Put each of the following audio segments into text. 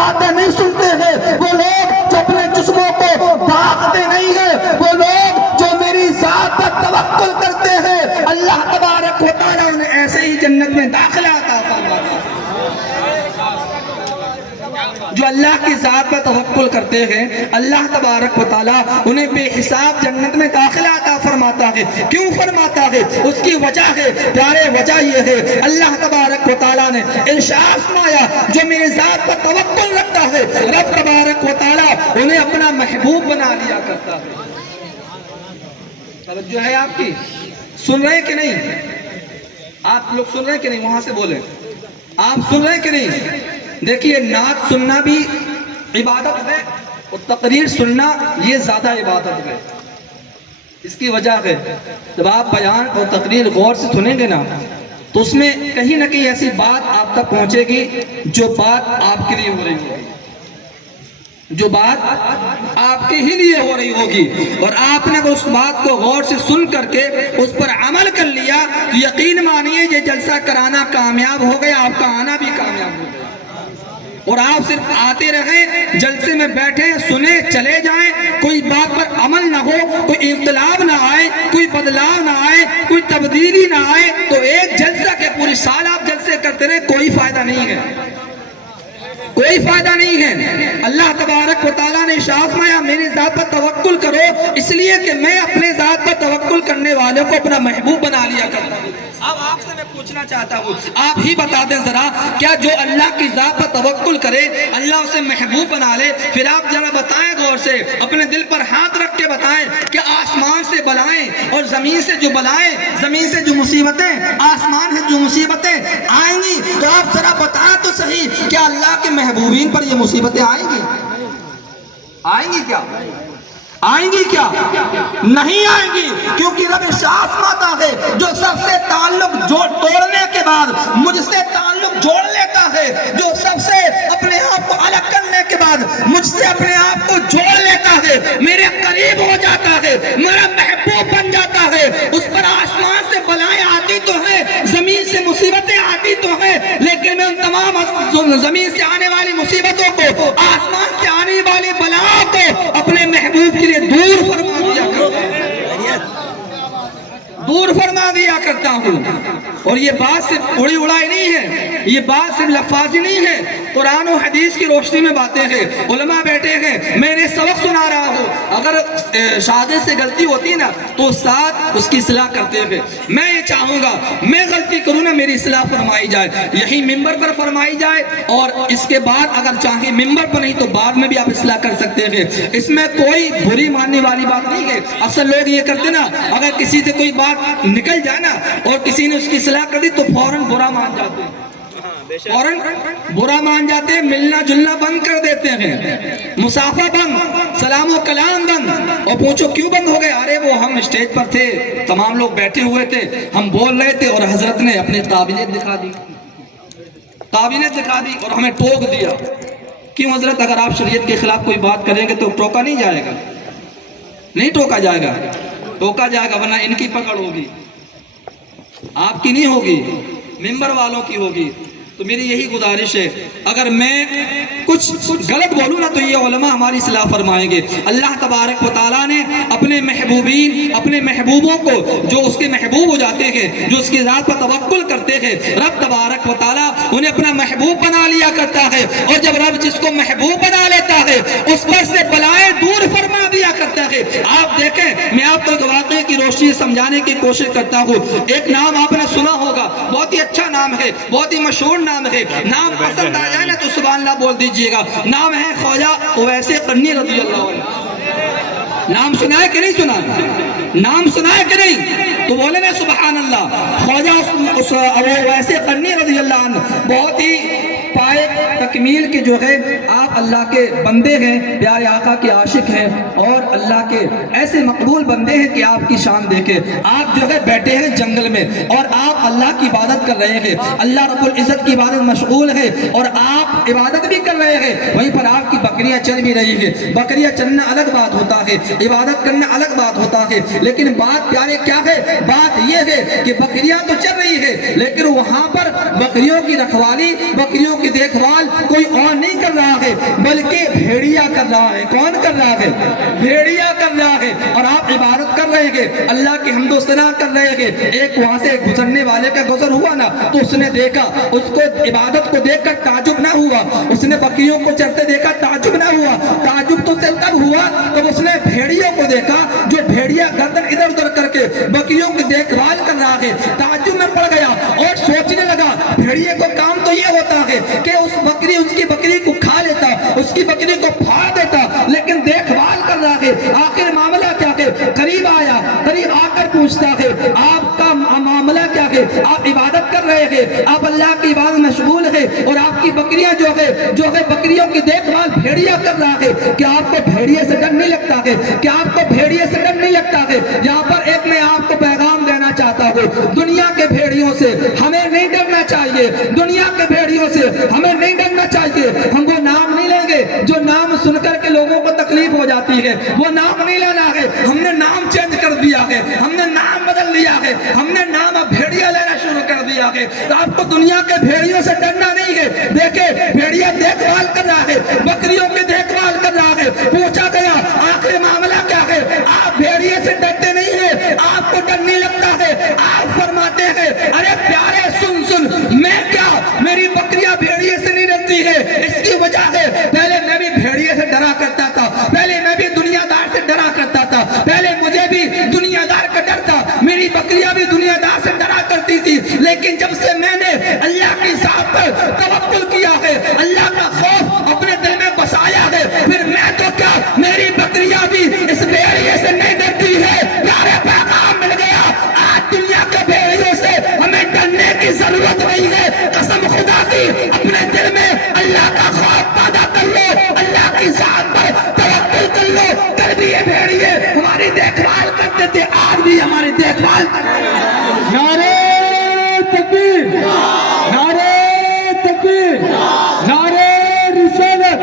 باتیں نہیں سنتے ہیں، وہ لوگ جو اپنے جسموں کو داغتے نہیں ہیں، وہ لوگ جو میری ذات پر توکل کرتے ہیں، اللہ تبارک و تعالیٰ انہیں ایسے ہی جنت میں داخلہ عطا فرماتا ہے۔ جو اللہ کی ذات پر توکل کرتے ہیں، اللہ تبارک و تعالیٰ انہیں بے حساب جنت میں داخلہ عطا فرماتا ہے۔ کیوں فرماتا ہے؟ اس کی وجہ ہے، پیارے وجہ یہ ہے، اللہ تبارک و تعالیٰ نے ارشاد فرمایا جو میری ذات پر توکل رکھتا ہے، رب تبارک و تعالیٰ انہیں اپنا محبوب بنا لیا کرتا ہے۔ توجہ ہے آپ کی؟ سن رہے کہ نہیں؟ آپ لوگ سن رہے کہ نہیں؟ وہاں سے بولیں، آپ سن رہے کہ نہیں؟ دیکھیے، نعت سننا بھی عبادت ہے اور تقریر سننا یہ زیادہ عبادت ہے۔ اس کی وجہ ہے، جب آپ بیان اور تقریر غور سے سنیں گے نا تو اس میں کہیں نہ کہیں ایسی بات آپ تک پہنچے گی جو بات آپ کے لیے ہو رہی ہوگی، جو بات آپ کے ہی لیے ہو رہی ہوگی، اور آپ نے اس بات کو غور سے سن کر کے اس پر عمل کر لیا تو یقین مانیے یہ جلسہ کرانا کامیاب ہو گیا، آپ کا آنا بھی کامیاب ہو گیا۔ اور آپ صرف آتے رہیں، جلسے میں بیٹھیں، سنیں، چلے جائیں، کوئی بات پر عمل نہ ہو، کوئی انقلاب نہ آئے، کوئی بدلاؤ نہ آئے، کوئی تبدیلی نہ آئے، تو ایک جلسہ کے پوری سال آپ جلسے کرتے رہے، کوئی فائدہ نہیں ہے، کوئی فائدہ نہیں ہے۔ اللہ تبارک و تعالیٰ نے ارشاد فرمایا میری ذات پر توکل کرو، اس لیے کہ میں اپنے ذات پر توکل کرنے والوں کو اپنا محبوب بنا لیا کرتا ہوں۔ اب آپ سے میں پوچھنا چاہتا ہوں، آپ ہی بتا دیں ذرا، کیا جو اللہ کی ذات پر توکل کرے اللہ اسے محبوب بنا لے؟ پھر آپ ذرا بتائیں غور سے، اپنے دل پر ہاتھ رکھ کے بتائیں کہ آسمان سے بلائیں اور زمین سے جو بلائیں، زمین سے جو مصیبتیں، آسمان سے جو مصیبتیں آئیں گی، تو آپ ذرا بتائیں تو صحیح، کیا اللہ کے محبوبین پر یہ مصیبتیں آئیں گی؟ آئیں گی کیا؟ آئیں گی کیا؟ نہیں آئیں گی، کیونکہ رب ارشاد فرماتا ہے جو سب سے تعلق توڑنے کے بعد مجھ سے تعلق جوڑ لیتا ہے، جو سب سے اپنے آپ کو الگ کرنے کے بعد مجھ سے اپنے آپ کو جوڑ لیتا ہے، میرے قریب ہو جاتا ہے، میرا محبوب بن جاتا ہے، اس پر آسمان سے بلائیں آتی تو ہیں، زمین سے مصیبتیں آتی تو ہیں، لیکن میں ان تمام زمین سے آنے والی مصیبتوں کو، آسمان سے آنے والی بلاؤں کو اپنے محبوب کے دور فرما دیا کرتا ہوں، دور فرما دیا کرتا ہوں۔ اور یہ بات صرف اڑی اڑائی نہیں ہے، یہ بات صرف لفاظی نہیں ہے، قرآن و حدیث کی روشنی میں باتیں ہیں، علماء بیٹھے ہیں، میں نے سبق سنا رہا ہوں، اگر شاگرد سے غلطی ہوتی نا تو استاد اس کی اصلاح کرتے ہیں، میں یہ چاہوں گا میں غلطی کروں نا میری اصلاح فرمائی جائے، یہی ممبر پر فرمائی جائے، اور اس کے بعد اگر چاہیں ممبر پر نہیں تو بعد میں بھی آپ اصلاح کر سکتے ہیں، اس میں کوئی بری ماننے والی بات نہیں ہے۔ اکثر لوگ یہ کرتے نا، اگر کسی سے کوئی بات نکل جائے نا اور کسی نے اس کی اصلاح کر دی تو فوراً برا مان جاتے ہیں، فوراً برا مان جاتے ہیں، ملنا جلنا بند کر دیتے ہیں، مسافہ بند، سلام و کلام بند، اور پوچھو کیوں بند ہو گئے؟ ارے وہ ہم اسٹیج پر تھے، تمام لوگ بیٹھے ہوئے تھے، ہم بول رہے تھے اور حضرت نے اپنی قابلیت دکھا دی، قابلیت دکھا دی اور ہمیں ٹوک دیا۔ کیوں حضرت؟ اگر آپ شریعت کے خلاف کوئی بات کریں گے تو ٹوکا نہیں جائے گا، نہیں ٹوکا جائے گا، ٹوکا جائے گا، ورنہ ان کی پکڑ ہوگی، آپ کی نہیں ہوگی، ممبر والوں کی ہوگی۔ تو میری یہی گزارش ہے، اگر میں کچھ غلط بولوں نا تو یہ علماء ہماری اصلاح فرمائیں گے۔ اللہ تبارک و تعالیٰ نے اپنے محبوبین، اپنے محبوبوں کو جو اس کے محبوب ہو جاتے ہیں، جو اس کی ذات پر توکل کرتے ہیں، رب تبارک و تعالیٰ انہیں اپنا محبوب بنا لیا کرتا ہے، اور جب رب جس کو محبوب بنا لیتا ہے اس پر سے بلائیں دور فرما دیا کرتا ہے۔ آپ دیکھیں، میں آپ کو ایک واقعے کی روشنی سمجھانے کی کوشش کرتا ہوں۔ ایک نام آپ نے سنا ہوگا، بہت ہی اچھا نام ہے، بہت ہی مشہور نام ہے، نام پسند آ جائے نا تو سبحان اللہ بول دیجئے گا، نام ہے خواجہ اویس قرنی رضی اللہ عنہ۔ نام سنا ہے کہ نہیں سنا؟ نام سنا ہے کہ نہیں؟ تو بولے نا سبحان اللہ۔ خواجہ اویس قرنی رضی اللہ عنہ بہت ہی پائے تکمیل کے جو ہے آپ اللہ کے بندے ہیں، پیارے آقا کے عاشق ہیں، اور اللہ کے ایسے مقبول بندے ہیں کہ آپ کی شان دیکھیں۔ آپ جو ہے بیٹھے ہیں جنگل میں اور آپ اللہ کی عبادت کر رہے ہیں، اللہ رب العزت کی عبادت مشغول ہے، اور آپ عبادت بھی کر رہے ہیں، وہیں پر آپ کی بکریاں چل بھی رہی ہیں۔ بکریاں چلنا الگ بات ہوتا ہے، عبادت کرنا الگ بات ہوتا ہے، لیکن بات پیارے کیا ہے؟ بات یہ ہے کہ بکریاں تو چل رہی ہے، لیکن وہاں پر بکریوں کی رکھوالی، بکریوں کی دیکھ بھال، کوئی اور نہیں کر رہا ہے بلکہ بھیڑیا کر رہا ہے. کون کر رہا ہے؟ بھیڑیا کر رہا ہے. اور آپ عبادت کر رہے ہیں, اللہ کی حمد و ثنا کر رہے ہیں. ایک وہاں سے گزرنے والے کا گزر ہوا نا, تو اس نے دیکھا, اس کو عبادت کو دیکھ کر تعجب نہ ہوا. اس نے بکریوں کو چرتے دیکھا, تعجب نہ ہوا. تعجب تو تب ہوا جب اس نے بھیڑیوں کو دیکھا جو بھیڑیا گردن ادھر ادھر کر کے بکریوں کی دیکھ بھال کر رہا ہے. تعجب میں پڑ گیا اور سوچنے لگا, بھیڑیے کو کام تو یہ ہوتا ہے کہ اس کی بکری کو کھا لیتا, اس کی بکری کو پھاڑ دیتا, لیکن دیکھ بھال کر رہا ہے. آخر معاملہ کیا ہے؟ قریب آیا, قریب آ کر پوچھتا ہے آپ کا معاملہ کیا ہے؟ آپ عبادت کر رہے ہیں, آپ اللہ کی عبادت میں مشغول ہے, اور آپ کی بکریاں جو ہے بکریوں کی دیکھ بھال بھیڑیا کر رہا ہے. کیا آپ کو بھیڑیے سے ڈر نہیں لگتا ہے؟ کیا آپ کو بھیڑیے سے ڈر نہیں لگتا ہے؟ یہاں پر ایک میں آپ کو پیغام دینا چاہتا ہوں, دنیا کے بھیڑیوں سے ہمیں نہیں ڈرنا چاہیے. دنیا کے بھیڑیوں سے ہمیں نہیں ڈرنا چاہیے. ہم وہ نام نہیں لیں گے جو نام سن کر کے لوگوں کو تکلیف ہو جاتی ہے. وہ نام نہیں لینا ہے. ہم نے نام چینج کر دیا ہے, ہم نے نام بدل دیا ہے, ہم نے نام اب بھیڑیا لینا شروع کر دیا ہے. تو آپ کو دنیا کے بھیڑیوں سے ڈرنا نہیں ہے. دیکھیں, بھیڑیا دیکھ بھال کر رہا ہے, بکریوں کی دیکھ بھال کر رہا ہے. پوچھا گیا آخر معاملہ کیا ہے؟ آپ بھیڑیے سے ڈرتے نہیں ہیں, آپ کو ڈر نہیں لگتا ہے. آپ فرماتے ہیں ارے پیارے سن, میں کیا, میری بکریاں بھیڑیے سے نہیں ڈرتی ہے. اس کی وجہ ہے پہلے میں بھی بھیڑیے سے ڈرا کرتا تھا, پہلے میں بھی دنیا دار سے ڈرا کرتا تھا, پہلے مجھے بھی دنیا دار کا ڈر تھا, میری بکریاں بھی دنیا دار سے ڈرا کرتی تھی. لیکن جب سے میں نے اللہ کی ذات پر توکل کیا ہے, اللہ کا خوف اپنے دل میں بسایا ہے, پھر میں تو کیا, میری بکریاں بھی اس بھیڑیے سے نہیں ڈرتی ہے. پیارے پیغام مل گیا. آج دنیا کے بھیڑیوں سے ہمیں ڈرنے کی ضرورت نہیں ہے. قسم خدا کی, اپنے دل میں اللہ کا خوف پیدا کر لو, اللہ کی ذات پر توکل کر لو. کل بھی یہ بھیڑیے ہماری دیکھ بھال کرتے تھے, آج بھی ہماری دیکھ بھال کرتے ہیں. نعرہ تکبیر, نعرہ تکبیر, نعرہ رسالت,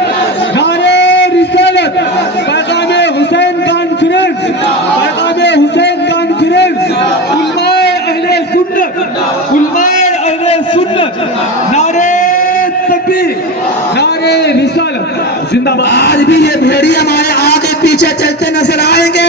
نعرہ رسالت. پیغام حسین کانفرنس, پیغام حسین کانفرنس, علماء اہل سنت, علماء اہل سنت. نعرہ تکبیر, نعرہ رسالت زندہ باد. آج بھی یہ بھیڑی ہمارے آگے پیچھے چلتے نظر آئیں گے.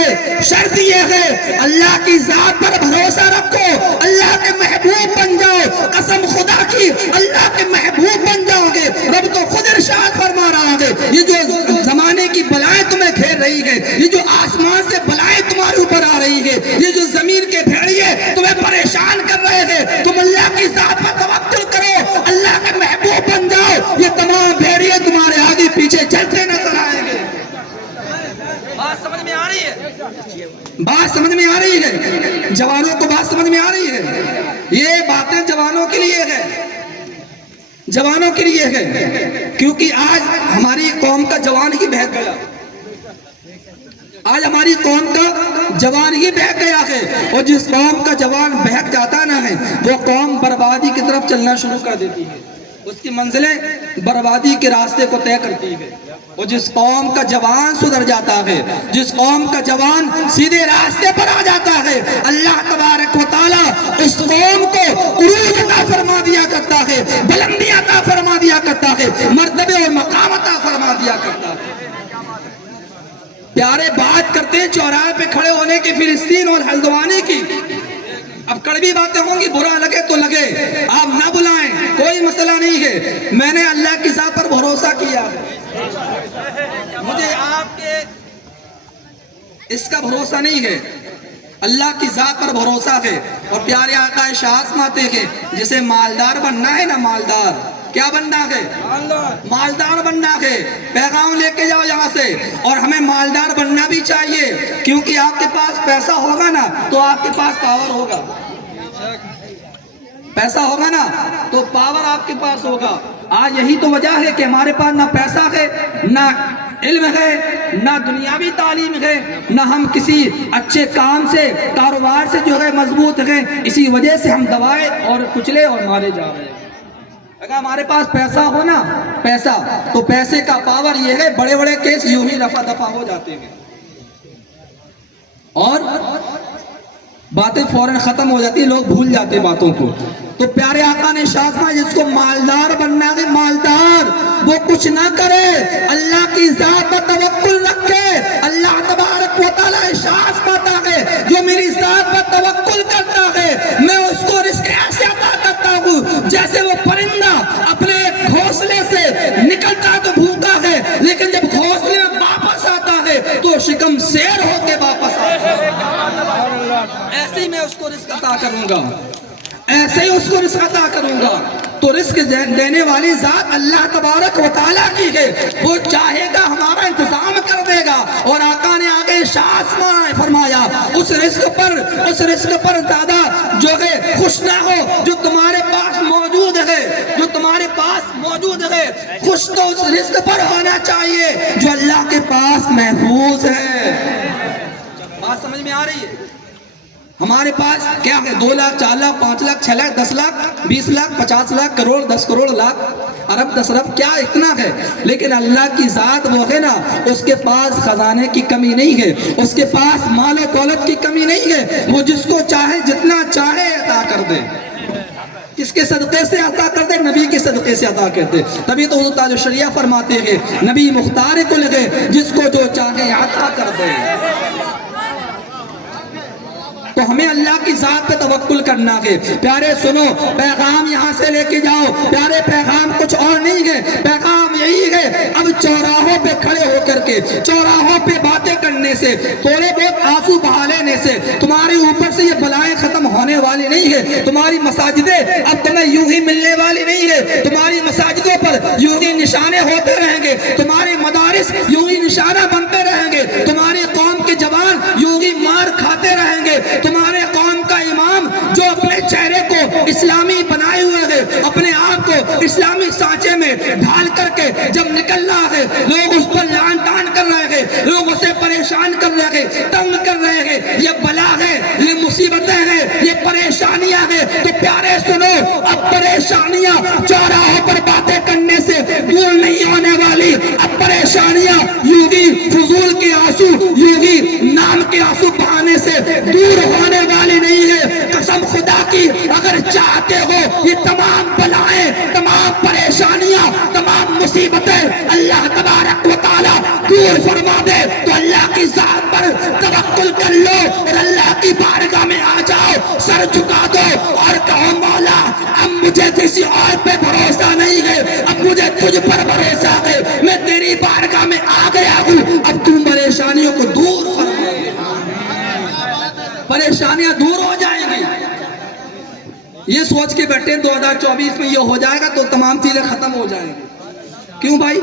شرط یہ ہے اللہ کی ذات پر بھروسہ رکھو, اللہ کے محبوب بن جاؤ. قسم خدا کی, اللہ کے محبوب بن جاؤ گے. رب تو خود ارشاد فرما رہا ہے, یہ جو زمانے کی بلائیں تمہیں گھیر رہی ہے, یہ جو آسمان سے بلائیں تمہارے اوپر آ رہی ہے, یہ جو زمین کے بھیڑیے تمہیں پریشان کر رہے ہیں, تم اللہ کی ذات پر توکل کرو, اللہ کے محبوب بن جاؤ. یہ تمام بھیڑیے تمہارے آگے پیچھے چلتے نظر آئیں گے. بات سمجھ میں آ رہی ہے؟ بات سمجھ میں آ رہی ہے؟ جوانوں کو بات سمجھ میں آ رہی ہے؟ یہ باتیں جوانوں کے لیے ہے, جوانوں کے لیے ہے, کیونکہ آج ہماری قوم کا جوان ہی بہک گیا. آج ہماری قوم کا جوان ہی بہک گیا ہے, اور جس قوم کا جوان بہک جاتا نہ ہے وہ قوم بربادی کی طرف چلنا شروع کر دیتی ہے, اس کی منزلیں بربادی کے راستے کو طے کرتی ہے. اور جس قوم کا جوان سدھر جاتا ہے, جس قوم کا جوان سیدھے راستے پر آ جاتا ہے, اللہ تبارک و تعالی اس قوم کو عروج عطا فرما دیا کرتا ہے, بلندی عطا فرما دیا کرتا ہے, مرتبے اور مقام عطا فرما دیا کرتا ہے. پیارے بات کرتے ہیں چوراہے پہ کھڑے ہونے کی, فلسطین اور ہلدوانی کی. اب کڑوی باتیں ہوں گی, برا لگے تو لگے, آپ نہ بلائیں, کوئی مسئلہ نہیں ہے. میں نے اللہ کی ذات پر بھروسہ کیا ہے, مجھے آپ کے اس کا بھروسہ نہیں ہے, اللہ کی ذات پر بھروسہ ہے. اور پیارے آقا ارشاد فرماتے ہیں جسے مالدار بننا ہے نا, مالدار, کیا بننا ہے؟ مالدار بننا ہے. پیغام لے کے جاؤ یہاں سے, اور ہمیں مالدار بننا بھی چاہیے, کیونکہ آپ کے پاس پیسہ ہوگا نا تو آپ کے پاس پاور ہوگا. پیسہ ہوگا نا تو پاور آپ کے پاس ہوگا. آج یہی تو وجہ ہے کہ ہمارے پاس نہ پیسہ ہے, نہ علم ہے, نہ دنیاوی تعلیم ہے, نہ ہم کسی اچھے کام سے, کاروبار سے جو ہے مضبوط ہیں. اسی وجہ سے ہم دبائے اور کچلے اور مارے جا رہے ہیں. اگر ہمارے پاس پیسہ ہو نا, پیسہ, تو پیسے کا پاور یہ ہے, بڑے بڑے کیس یوں ہی رفع دفع ہو جاتے ہیں, اور باتیں فوراً ختم ہو جاتی ہیں, لوگ بھول جاتے ہیں باتوں کو. تو پیارے آقا نے ارشاد فرمایا جس کو مالدار بننا ہے, مالدار, کچھ نہ کرے، اللہ کی ذات پر توکل رکھے، اللہ تبارک و تعالیٰ ارشاد فرماتا ہے جو میری ذات پر توکل کرتا ہے میں اس کو رزق ایسے عطا کرتا ہوں جیسے وہ پرندہ اپنے گھونسلے سے نکلتا تو بھوکا ہے، لیکن جب گھونسلے میں واپس آتا ہے تو شکم سیر ہو کے واپس آتا ہے۔ ایسے ہی میں اس کو رزق عطا کروں گا، ایسے ہی اس کو رزق عطا کروں گا۔ تو رزق دینے والی ذات اللہ تبارک و تعالیٰ کی ہے، وہ چاہے گا ہمارا انتظام کر دے گا۔ اور آقا نے آگے ارشاد فرمایا اس رزق پر زیادہ جو ہے خوش نہ ہو جو تمہارے پاس موجود ہے، جو تمہارے پاس موجود ہے، خوش تو اس رزق پر ہونا چاہیے جو اللہ کے پاس محفوظ ہے۔ بات سمجھ میں آ رہی ہے؟ ہمارے پاس کیا ہے؟ 2 لاکھ 4 لاکھ 5 لاکھ 6 لاکھ 10 لاکھ 20 لاکھ 50 لاکھ کروڑ 10 کروڑ لاکھ ارب 10 ارب، کیا اتنا ہے؟ لیکن اللہ کی ذات وہ ہے نا، اس کے پاس خزانے کی کمی نہیں ہے، اس کے پاس مال و دولت کی کمی نہیں ہے، وہ جس کو چاہے جتنا چاہے عطا کر دے۔ کس کے صدقے سے عطا کر دے؟ نبی کے صدقے سے عطا کر دے۔ تبھی تو حضرت تاج الشریعہ فرماتے ہیں نبی مختار کو لگے جس کو جو چاہے عطا کر دے۔ تو ہمیں اللہ کی ذات پہ توکل کرنا ہے۔ پیارے سنو، پیغام یہاں سے لے کے جاؤ، پیارے پیغام کچھ اور نہیں ہے، پیغام یہی ہے اب چوراہوں پہ کھڑے ہو کر کے، چوراہوں پہ باتیں کرنے سے، تھوڑے بہت آنسو بہا لینے سے تمہارے اوپر سے یہ بلائیں ختم ہونے والی نہیں ہے۔ تمہاری مساجدیں اب تمہیں یوں ہی ملنے والی نہیں ہے، تمہاری مساجدوں پر یوں ہی نشانے ہوتے رہیں گے، تمہارے مدارس یوں ہی نشانہ بنتے رہیں گے، تمہاری قوم کے جوان یوں ہی مار کھاتے رہیں گے، تمہارے قوم کا امام جو اپنے چہرے کو اسلامی بنائے ہوئے ہے، اپنے آپ کو اسلامی سانچے میں ڈھال کر کے جب نکل رہا ہے، لوگ اس پر لعن طعن کر رہے ہیں، لوگ اسے پریشان کر رہے ہیں، تنگ کر رہے ہیں، یہ بلا ہے، یہ مصیبتیں ہیں، یہ پریشانیاں ہیں۔ تو پیارے سنو، اب پریشانیاں چوراہوں پر باتیں کرنے سے دور نہیں ہونے والی، اب پریشانیاں یوں ہی فضول کے آنسو، یوں ہی نام کے آنسو بہانے سے دور ہونے والی نہیں ہے۔ قسم خدا کی اگر چاہتے ہو یہ تمام بلائیں، تمام پریشانیاں، تمام مصیبتیں اللہ تبارک و تعالی دور فرما دے تو اللہ کی ذات پر توکل کر لو اور اللہ کی بارگاہ میں آ جاؤ، سر جھکا دو اور کہو مولا اب مجھے کسی اور پہ بھروسہ نہیں ہے، اب مجھے تجھ پر بھروسہ ہے، میں تیری بارگاہ میں آ گیا ہوں، اب تم پریشانیوں کو دور فرما دے، پریشانیاں دور ہو جائیں گی۔ یہ سوچ کے بیٹھے 2024 میں یہ ہو جائے گا تو تمام چیزیں ختم ہو جائیں گی۔ کیوں بھائی؟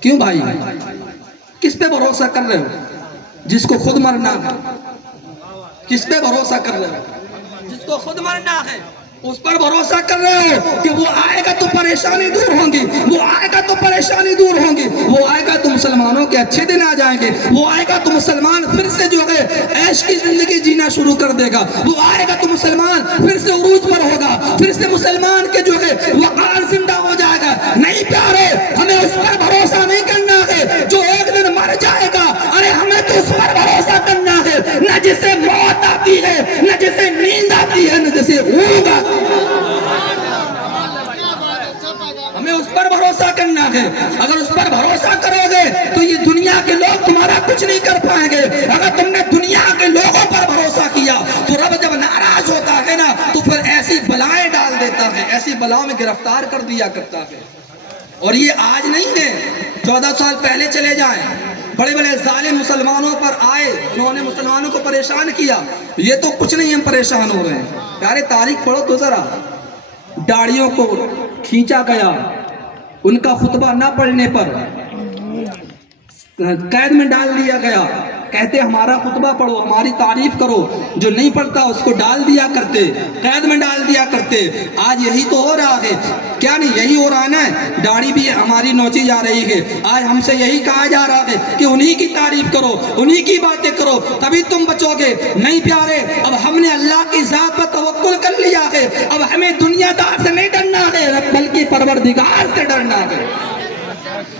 کیوں بھائی؟ کس پہ بھروسہ کر رہے ہو؟ جس کو خود مرنا ہے۔ کس پہ بھروسہ کر رہے ہو؟ جس کو خود مرنا ہے اس پر بھروسہ کر رہے ہو کہ وہ آئے گا تو پریشانی دور ہوں گی، وہ آئے گا تو پریشانی دور ہوں گی، وہ آئے گا تو مسلمانوں کے اچھے دن آ جائیں گے، وہ آئے گا تو مسلمان پھر سے جو ہے عیش کی زندگی جینا شروع کر دے گا، وہ آئے گا تو مسلمان پھر سے عروج پر ہوگا، پھر سے مسلمان کے جو ہے وقار زندہ ہو جائے گا۔ نہیں پیارے، ہمیں اس پر بھروسہ نہیں کرنا ہے جو ایک دن مر جائے گا، ارے ہمیں تو اس پر بھروسہ کرنا ہے نہ جسے موت آتی ہے، نہ جسے نیند آتی ہے، نہ جسے اونگ آتی ہے، ہمیں اس پر بھروسہ کرنا ہے۔ اگر اس پر بھروسہ کرو گے تو یہ دنیا کے لوگ تمہارا کچھ نہیں کر پائیں گے۔ اگر تم نے دنیا کے لوگوں پر بھروسہ کیا تو رب جب ناراض ہوتا ہے نا تو پھر ایسی بلائیں ڈال دیتا ہے، ایسی بلاؤں میں گرفتار کر دیا کرتا ہے۔ اور یہ آج نہیں ہے، 14 سال پہلے چلے جائیں، بڑے بڑے ظالم مسلمانوں پر آئے، انہوں نے مسلمانوں کو پریشان کیا، یہ تو کچھ نہیں ہم پریشان ہو رہے ہیں۔ پیارے تاریخ پڑھو تو ذرا، داڑھیوں کو کھینچا گیا، ان کا خطبہ نہ پڑھنے پر قید میں ڈال دیا گیا، کہتے ہمارا خطبہ پڑھو، ہماری تعریف کرو، جو نہیں پڑھتا اس کو ڈال دیا کرتے، قید میں ڈال دیا کرتے۔ آج یہی تو ہو رہا ہے، کیا نہیں یہی ہو رہا ہے؟ داڑھی بھی ہماری نوچی جا رہی ہے، آج ہم سے یہی کہا جا رہا ہے کہ انہی کی تعریف کرو، انہی کی باتیں کرو تبھی تم بچو گے۔ نہیں پیارے، اب ہم نے اللہ کی ذات پر توکل کر لیا ہے، اب ہمیں دنیا دار سے نہیں ڈرنا ہے بلکہ پروردگار سے ڈرنا ہے۔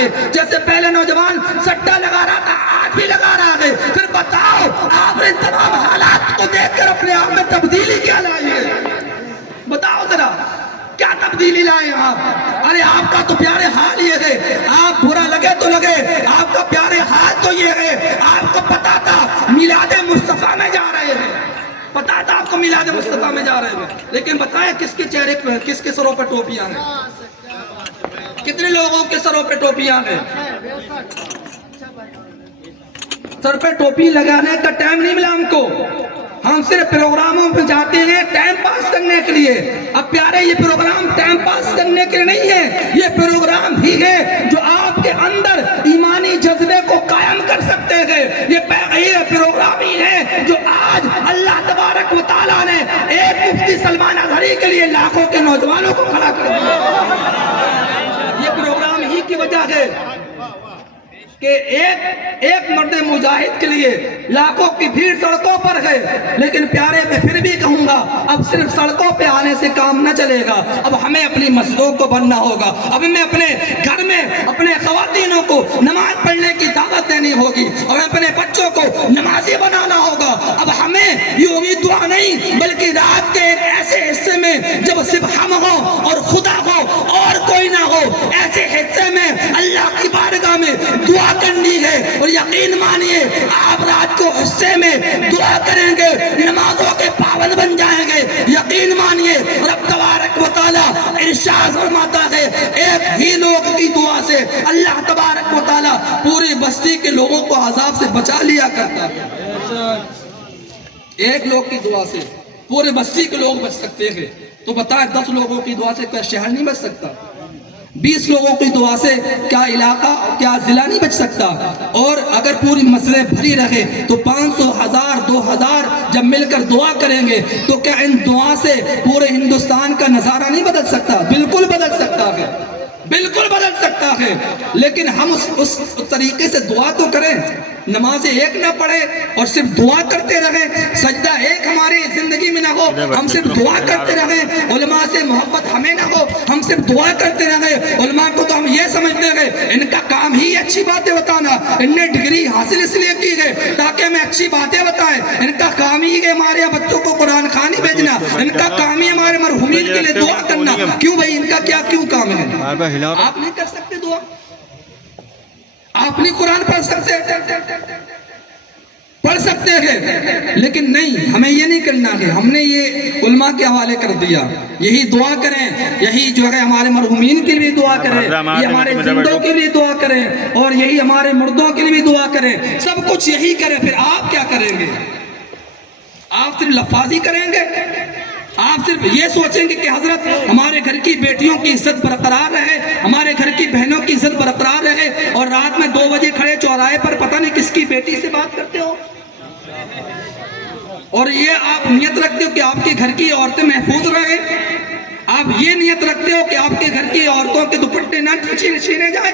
ہے جیسے پہلے نوجوان سٹا لگا رہا تھا آج بھی لگا رہا ہے. پھر بتاؤ آپ نے تمام حالات کو دیکھ کر اپنے آپ میں تبدیلی کیا لائی ہے؟ بتاؤ ذرا کیا تبدیلی لائے آپ؟ ارے آپ کا تو پیارے حال یہ ہے, آپ برا لگے تو لگے, آپ کا پیارے حال تو یہ ہے, آپ کو پتا تھا میلاد مصطفیٰ میں جا رہے ہیں, پتا تھا آپ کو میلاد مصطفیٰ میں جا رہے ہیں, لیکن بتائیں کس کے چہرے پہ, کس کے سروں پہ ٹوپیاں ہیں؟ کتنے لوگوں کے سروں پہ ٹوپیاں ہیں؟ سر پہ ٹوپی لگانے کا ٹائم نہیں ملا ہم کو, ہم صرف پروگراموں پہ جاتے ہیں ٹائم پاس کرنے کے لیے. اب پیارے یہ پروگرام ٹائم پاس کرنے کے لیے نہیں ہے, یہ پروگرام بھی ہے جو آپ کے اندر ایمانی جذبے کو قائم کر سکتے ہیں. یہ پروگرام ہی ہے جو آج اللہ تبارک و تعالیٰ نے ایک مفتی سلمان اظہری کے لیے لاکھوں کے نوجوانوں کو کھڑا کر دیا. یہ پروگرام ہی کی وجہ ہے کہ ایک مرد مجاہد کے لیے لاکھوں کی بھیڑ سڑکوں پر ہے. لیکن پیارے میں پھر بھی کہوں گا اب صرف سڑکوں پہ آنے سے کام نہ چلے گا, اب ہمیں اپنی مسجدوں کو بننا ہوگا, اب ہمیں اپنے گھر میں اپنے خواتینوں کو نماز پڑھنے کی دعوت دینی ہوگی, اور اپنے بچوں کو نمازی بنانا ہوگا. اب ہمیں یومی دعا نہیں بلکہ رات کے ایک ایسے حصے میں جب صرف ہم ہو اور خدا ہو اور کوئی نہ ہو, ایسے حصے میں اللہ کی بارگاہ میں دعا کرنی ہے. اور یقین مانیے آپ رات کو حصے میں دعا کریں گے, نمازوں کے پابند بن جائیں گے. یقین مانیے رب تبارک و تعالیٰ ارشاد فرماتا ہے ایک ہی لوگ کی دعا سے اللہ تبارک و تعالیٰ پوری بستی کے لوگوں کو عذاب سے بچا لیا کرتا ہے. ایک لوگ کی دعا سے پورے بستی کے لوگ بچ سکتے ہیں, تو بتائیں 10 لوگوں کی دعا سے کیا شہر نہیں بچ سکتا؟ 20 لوگوں کی دعا سے کیا علاقہ, کیا ضلع نہیں بچ سکتا؟ اور اگر پوری مسجد بھری رہے تو 500, 1000, 2000 جب مل کر دعا کریں گے تو کیا ان دعا سے پورے ہندوستان کا نظارہ نہیں بدل سکتا؟ بالکل بدل سکتا ہے, بالکل بدل سکتا ہے. لیکن ہم اس طریقے سے دعا تو کریں, نماز ایک نہ پڑھے اور صرف دعا کرتے رہیں, سجدہ ایک ہماری زندگی میں نہ ہو, ہم صرف دعا کرتے رہیں. علماء سے محبت ہمیں نہ ہو, ہم صرف دعا کرتے رہیں. علماء کو تو ہم یہ سمجھتے ہیں ان کا کام ہی اچھی باتیں بتانا, ان نے ڈگری حاصل اس لیے کی ہے تاکہ ہمیں اچھی باتیں بتائیں. ان کا کام ہی ہے ہمارے بچوں کو قرآن خوانی بھیجنا, ان کا کام ہی ہمارے مرحومین کے لیے دعا کرنا. کیوں بھائی, ان کا کیوں کام ہے؟ آپ نہیں کر سکتے دعا, آپ نہیں قرآن پڑھ سکتے ہیں, لیکن نہیں, ہمیں یہ نہیں کرنا ہے. ہم نے یہ علماء کے حوالے کر دیا, یہی دعا کریں, یہی جو ہے ہمارے مرحومین کے لیے دعا کریں, یہ ہمارے زندوں کے لیے دعا کریں, اور یہی ہمارے مردوں کے لیے بھی دعا کریں. سب کچھ یہی کریں. پھر آپ کیا کریں گے؟ آپ صرف لفاظی کریں گے؟ آپ صرف یہ سوچیں گے کہ حضرت ہمارے گھر کی بیٹیوں کی عزت برقرار رہے, ہمارے گھر کی بہنوں کی عزت برقرار رہے, اور رات میں 2 بجے کھڑے چوراہے پر پتہ نہیں کس کی بیٹی سے بات کرتے ہو, اور یہ آپ نیت رکھتے ہو کہ آپ کے گھر کی عورتیں محفوظ رہیں, آپ یہ نیت رکھتے ہو کہ آپ کے گھر کی عورتوں کے دوپٹے نہ چھینے جائیں.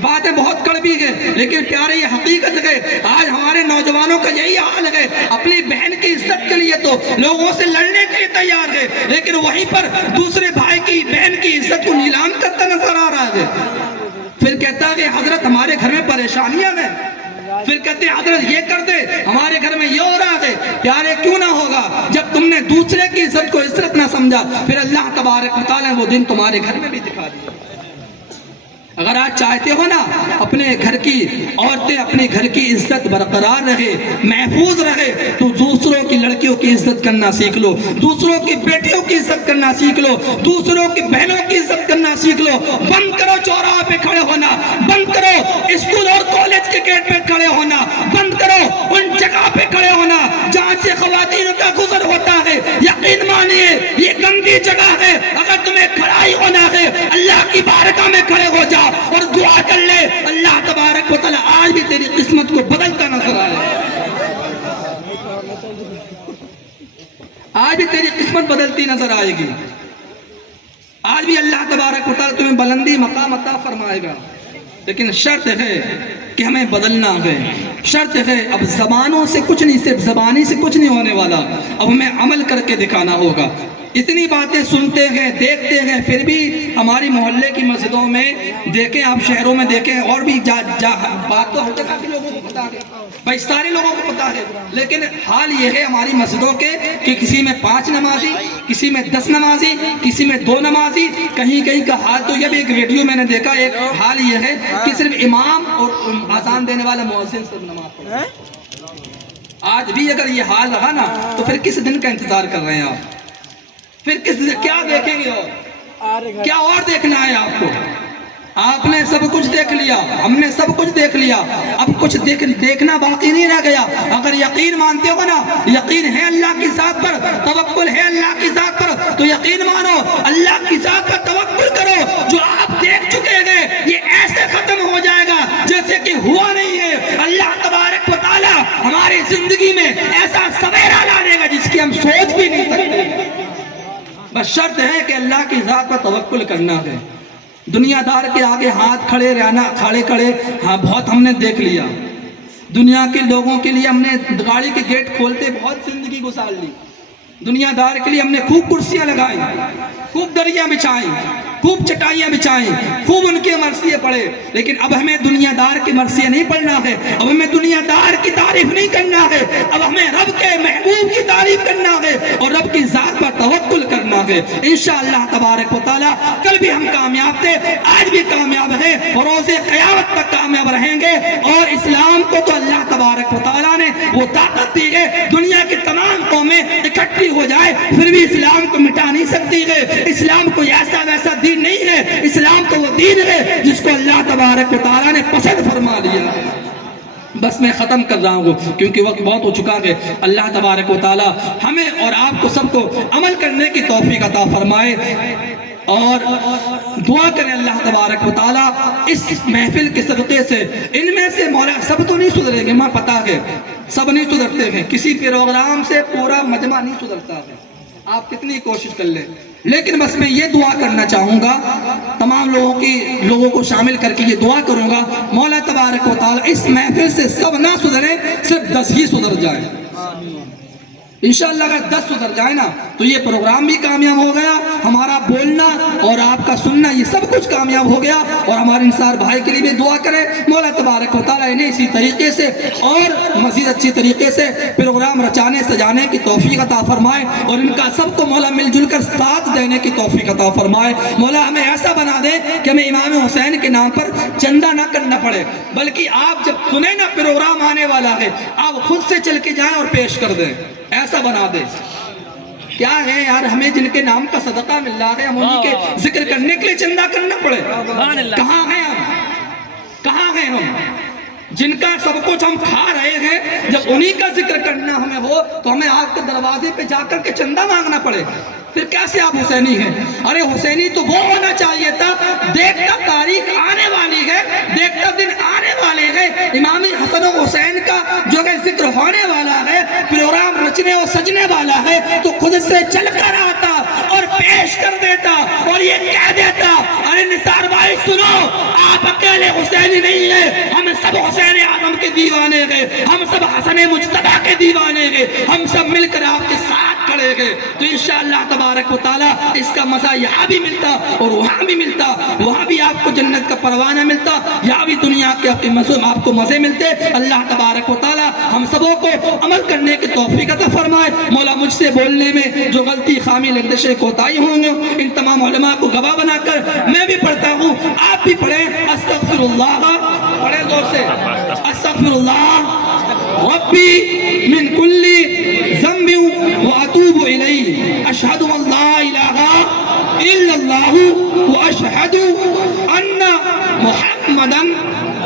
باتیں بہت کڑوی ہے, لیکن پیارے یہ حقیقت ہے. آج ہمارے نوجوانوں کا یہی حال ہے, اپنی بہن کی عزت کے لیے تو لوگوں سے لڑنے کے لیے تیار ہے, لیکن وہیں پر دوسرے بھائی کی بہن کی عزت کو نیلام کرتا نظر آ رہا ہے. پھر کہتا ہے کہ حضرت ہمارے گھر میں پریشانیاں ہیں, پھر کہتے ہیں حضرت یہ کر دے, ہمارے گھر میں یہ ہو رہا ہے. پیارے کیوں نہ ہوگا, جب تم نے دوسرے کی عزت کو عزت نہ سمجھا, پھر اللہ تبارک و تعالیٰ وہ دن تمہارے گھر میں بھی دکھا دیا. اگر آج چاہتے ہو نا اپنے گھر کی عورتیں اپنے گھر کی عزت برقرار رہے, محفوظ رہے, تو دوسروں کی لڑکیوں کی عزت کرنا سیکھ لو, دوسروں کی بیٹیوں کی عزت کرنا سیکھ لو, دوسروں کی بہنوں کی عزت کرنا سیکھ لو. بند کرو چوراہے پہ کھڑے ہونا, بند کرو اسکول اور کالج کے گیٹ پہ کھڑے ہونا, بند کرو ان جگہ پہ کھڑے ہونا جہاں سے خواتین کا گزر ہوتا ہے. یقین مانیے یہ گندی جگہ ہے. اگر تمہیں کھڑا ہی ہونا ہے اللہ کی بارگاہ میں کھڑے ہو جا اور دعا کر لے, اللہ تبارک و تعالیٰ آج بھی تیری قسمت کو بدلتا نظر آئے, آج بھی تیری قسمت بدلتی نظر آئے گی. آج بھی اللہ تبارک و تعالیٰ تمہیں بلندی مقام عطا فرمائے گا, لیکن شرط ہے کہ ہمیں بدلنا ہے. شرط ہے اب زبانوں سے کچھ نہیں, صرف زبانی سے کچھ نہیں ہونے والا, اب ہمیں عمل کر کے دکھانا ہوگا. اتنی باتیں سنتے ہیں دیکھتے ہیں، پھر بھی ہماری محلے کی مسجدوں میں دیکھیں، آپ شہروں میں دیکھیں، اور بھی بات تو ہوتے کافی لوگوں کو پتا ہے بھائی، سارے لوگوں کو پتا ہے، لیکن حال یہ ہے ہماری مسجدوں کے کہ کسی میں 5 نمازی، کسی میں 10 نمازی، کسی میں 2 نمازی، کہیں کہیں کا حال تو یہ بھی ایک ویڈیو میں نے دیکھا، ایک حال یہ ہے کہ صرف امام اور اذان دینے والا مؤذن صرف نماز پڑھتا ہے۔ آج بھی اگر یہ حال رہا نا تو پھر کس دن کا انتظار کر رہے ہیں آپ؟ پھر کیا دیکھیں گے؟ اور کیا اور دیکھنا ہے آپ کو؟ آپ نے سب کچھ دیکھ لیا، ہم نے سب کچھ دیکھ لیا، اب کچھ دیکھنا باقی نہیں رہ گیا۔ اگر یقین مانتے ہو نا، یقین ہے اللہ کی ذات پر، توکل ہے اللہ کی ذات پر، تو یقین مانو، اللہ کی ذات پر توکل کرو۔ جو آپ دیکھ چکے ہیں یہ ایسے ختم ہو جائے گا جیسے کہ ہوا نہیں ہے۔ اللہ تبارک و تعالی ہماری زندگی میں ایسا سویرا لانے گا جس کی ہم سوچ بھی نہیں سکتے۔ بس شرط ہے کہ اللہ کی ذات پر توکل کرنا ہے۔ دنیا دار کے آگے ہاتھ کھڑے رہنا، کھڑے ہاں بہت ہم نے دیکھ لیا۔ دنیا کے لوگوں کے لیے ہم نے گاڑی کے گیٹ کھولتے بہت زندگی گزار لی۔ دنیا دار کے لیے ہم نے خوب کرسیاں لگائیں، خوب دریاں بچھائیں، خوب چٹائیاں بچھائیں، خوب ان کے مرثیے پڑھے، لیکن اب ہمیں دنیا دار کے مرثیے نہیں پڑھنا ہے، اب ہمیں دنیا دار کی تعریف نہیں کرنا ہے، اب ہمیں رب کے محبوب کی تعریف کرنا ہے اور رب کی ذات پر توکل کرنا ہے۔ انشاءاللہ تبارک و تعالی کل بھی ہم کامیاب تھے، آج بھی کامیاب ہیں اور روز قیامت تک کامیاب رہیں گے۔ اور اسلام کو تو اللہ تبارک و تعالی نے وہ طاقت دی ہے، دنیا کی تمام قومیں اکٹھی ہو جائے پھر بھی اسلام کو مٹا نہیں سکتی ہے۔ اسلام کوئی ایسا ویسا دین نہیں ہے، اسلام تو وہ دین ہے جس کو اللہ تبارک و تعالی نے پسند فرما لیا ہے۔ بس میں ختم کر رہا ہوں کیونکہ وقت بہت ہو چکا ہے۔ اللہ تبارک و تعالی ہمیں اور آپ کو سب کو عمل کرنے کی توفیق عطا فرمائے، اور دعا کریں اللہ تبارک و تعالی اس محفل کے صدقے سے ان میں سے مولا سب تو نہیں سدھریں گے، ماں پتہ ہے سب نہیں سدھرتے ہیں، کسی پروگرام سے پورا مجمع نہیں سدھرتا ہے، آپ کتنی کوشش کر لیں، لیکن بس میں یہ دعا کرنا چاہوں گا، تمام لوگوں کو شامل کر کے یہ دعا کروں گا، مولا تبارک و تعالی اس محفل سے سب نہ سدھریں، صرف 10 ہی سدھر جائیں۔ انشاءاللہ اگر 10 سدھر جائے نا تو یہ پروگرام بھی کامیاب ہو گیا، ہمارا بولنا اور آپ کا سننا یہ سب کچھ کامیاب ہو گیا، اور ہمارے انصار بھائی کے لیے بھی دعا کریں، مولا تبارک و تعالی انہیں اسی طریقے سے اور مزید اچھی طریقے سے پروگرام رچانے سجانے کی توفیق عطا فرمائے، اور ان کا سب کو مولا مل جل کر ساتھ دینے کی توفیق عطا فرمائے۔ مولا ہمیں ایسا بنا دے کہ ہمیں امام حسین کے نام پر چندہ نہ کرنا پڑے، بلکہ آپ جب سنیں نا پروگرام آنے والا ہے آپ خود سے چل کے جائیں اور پیش کر دیں، ایسا بنا دے۔ کیا ہے یار، ہمیں جن کے نام کا صدقہ مل رہا ہے ہم انہی کے ذکر کرنے کے لیے چندہ کرنا پڑے؟ کہاں ہیں ہم؟ کہاں ہیں ہم جن کا سب کچھ ہم کھا رہے ہیں؟ جب انہی کا ذکر کرنا ہمیں ہو تو ہمیں آپ کے دروازے پہ جا کر کے چندہ مانگنا پڑے؟ پھر کیسے آپ حسینی ہیں؟ ارے حسینی تو وہ ہونا چاہیے تھا، دیکھتا تاریخ آنے والی ہے، دیکھتا دن آنے والے ہیں، امام حسن و حسین کا جو کہ ذکر ہونے والا ہے، پروگرام رچنے اور سجنے والا ہے، تو خود سے چل کر آتا اور پیش کر دیتا اور یہ کہہ دیتا، ارے نثار بھائی سنو، آپ اکیلے حسینی نہیں ہیں، ہم سب حسین اعظم کے دیوانے ہیں، ہم سب حسن مجتبی کے دیوانے ہیں، ہم سب مل کر آپ کے ساتھ کھڑے ہیں۔ تو انشاءاللہ تبارک و تعالی اس کا مزہ یہاں بھی ملتا اور وہاں بھی ملتا، وہاں بھی آپ کو جنت کا پروانہ ملتا، یہاں بھی دنیا کے آپ کو مزے ملتے۔ اللہ تبارک و تعالی ہم سبوں کو عمل کرنے کی توفیق عطا فرمائے۔ مولا مجھ سے بولنے میں جو غلطی خامی لغزشیں کوتاہی ہوں گے ان تمام علماء کو گواہ بنا کر میں بھی پڑھتا ہوں، آپ بھی پڑھیں، استغفر اللہ، پڑھیں زور سے، استغفر اللہ ربی من کل ذنب واتوب الیہ، اشہد ان لا الہ الا اللہ واشہد ان محمدا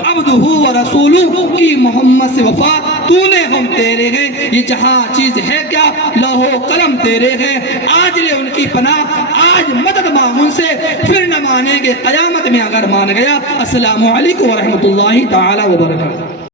عبدہ ورسولہ، کی محمد سے وفا تو نے ہم تیرے ہیں، یہ جہاں چیز ہے کیا لوح و قلم تیرے ہیں، آج لے ان کی پناہ، آج مدد مانگ ان سے، پھر نہ مانیں گے قیامت میں اگر مان گیا۔ السلام علیکم ورحمۃ اللہ تعالی وبرکاتہ۔